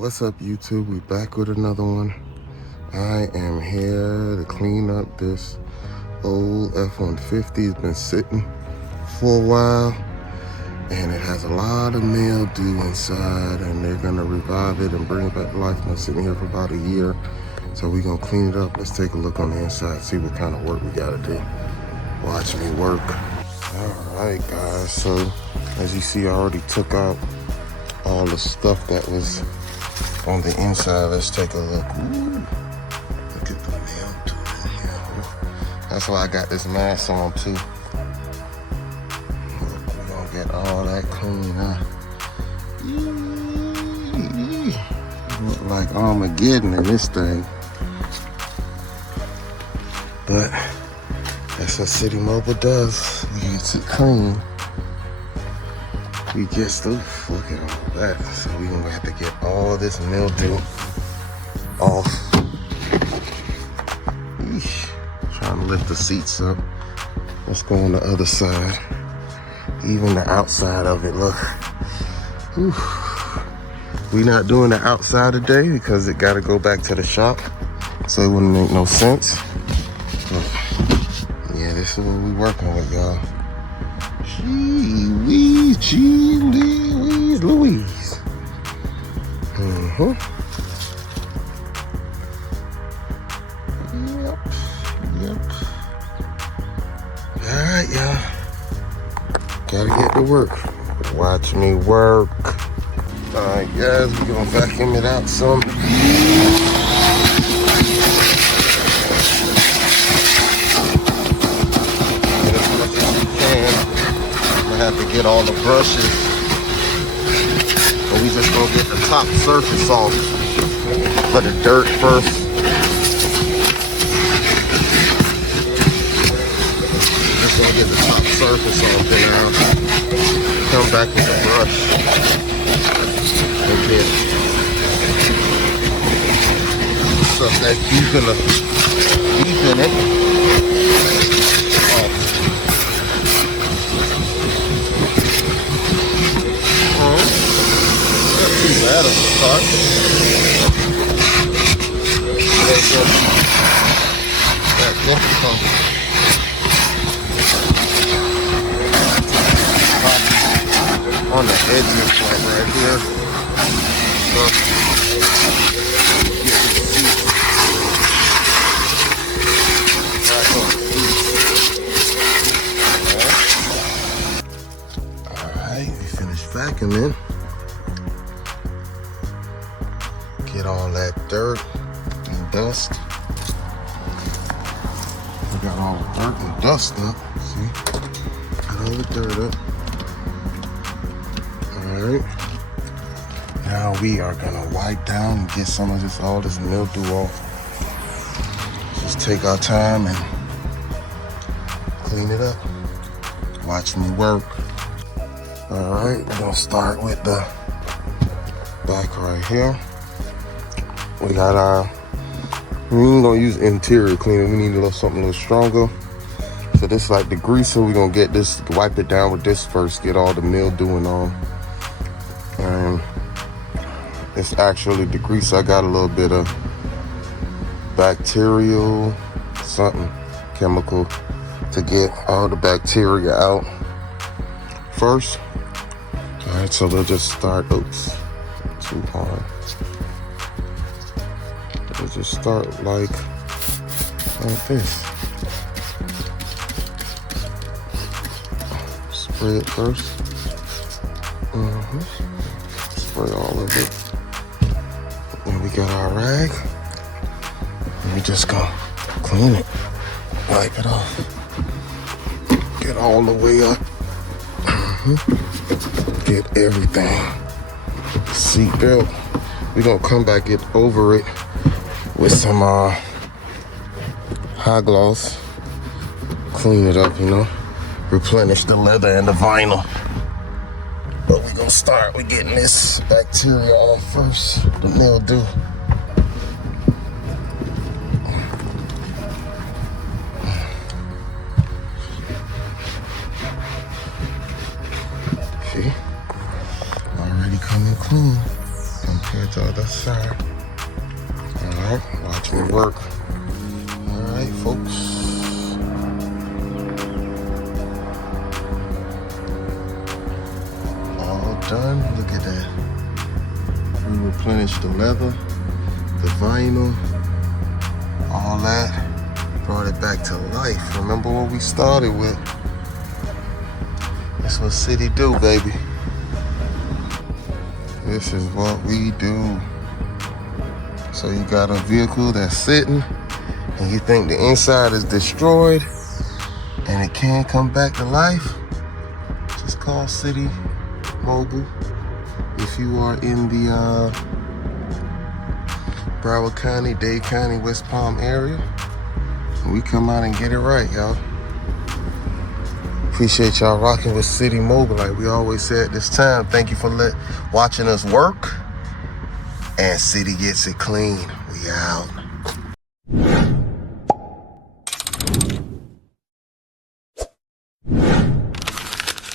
What's up, YouTube? We back with another one. I am here to clean up this old F-150. It's been sitting for a while and it has a lot of mildew inside, and they're gonna revive it and bring it back to life. It's been sitting here for about a year, so we're gonna clean it up. Let's take a look on the inside, see what kind of work we gotta do. Watch me work. All right, guys, so as you see, I already took out all the stuff that was on the inside. Let's take a look. Ooh, look at the mildew in here. That's why I got this mask on too. We're gonna get all that clean up. Look like Armageddon in this thing. But that's what City Mobile does. We get it clean. We get stuff. Look at all that. So we're gonna have to get all this mildew off. Eesh. Trying to lift the seats up. Let's go on the other side. Even the outside of it, look. Whew. We're not doing the outside today because it gotta go back to the shop. So it wouldn't make no sense. But yeah, this is what we working with, y'all. Gee Louise. Yep. All right, y'all. Gotta get to work. Watch me work. All right, guys, we're gonna vacuum it out some. Have to get all the brushes, but we just gonna get the top surface off for the dirt first. Just gonna get the top surface off, then I'll come back with the brush and get stuff that's deep in it off. That on the part. That difficult. On the edges right here. So, alright, we finished vacuuming. Get all that dirt and dust. We got all the dirt and dust up. See? Got all the dirt up. Alright. Now we are gonna wipe down and get some of all this mildew off. Just take our time and clean it up. Watch me work. Alright, we're gonna start with the back right here. We got we ain't gonna use interior cleaner. We need something a little stronger. So this is like the greaser. We're gonna get this, wipe it down with this first, get all the mildew and all. And it's actually the grease. I got a little bit of bacterial something chemical to get all the bacteria out first. All right, so we'll just start, oops, too hard. We'll just start like this. Spray it first. Spray all of it. And we got our rag. And we just gonna clean it. Wipe it off. Get all the way up. Get everything. Seat belt. We're gonna come back, get over it with some high gloss, clean it up, replenish the leather and the vinyl. But we're gonna start with getting this bacteria off first, the mildew. See, already coming clean compared it to the other side. All right, watch me work. All right, folks. All done. Look at that. We replenished the leather, the vinyl, all that. Brought it back to life. Remember what we started with? That's what City do, baby. This is what we do. So you got a vehicle that's sitting and you think the inside is destroyed and it can't come back to life, just call City Mobile if you are in the Broward County, Dade County, West Palm area. We come out and get it right, y'all. Appreciate y'all rocking with City Mobile. Like we always say at this time, thank you for watching us work. And City gets it clean. We out.